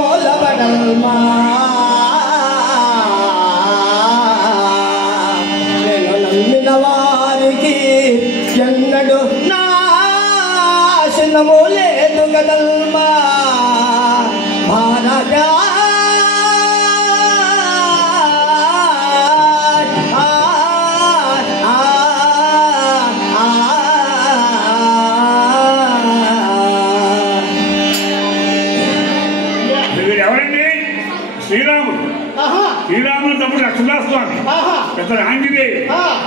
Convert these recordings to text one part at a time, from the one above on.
మూలబడల్మా నేను నమ్మిన వారికి ఎన్నడు నాశనము లేదు కదల్మా మహారాజా శ్రీరాముడు తమ్ముడు లక్ష్మణస్వామి అతను ఆంజనేయ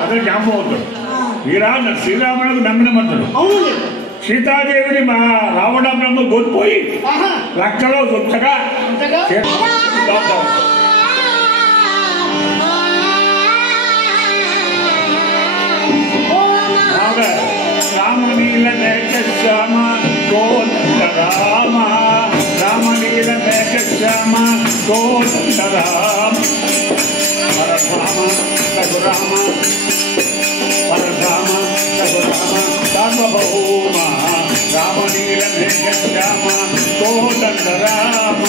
అతను జ్ఞాపకం అవుతాడు శ్రీరాముడు నమ్మినమంటాడు సీతాదేవిని మా రావణ బ్రహ్మ కోల్పోయి లక్కలో సొంతగా రామనీల మేఘశ్యామ కోదండ రామ రామనీల మేఘశ్యామ కోదండ రామ పరధామ రఘురామ పరధామ రఘురామ సార్వభౌమ రామనీల మేఘశ్యామ కోదండ రామ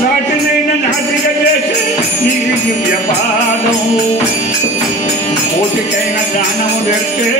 నాటినైన నాటిగా చేసి నీ దివ్య పాదం కోటికైన జ్ఞానము తెస్తే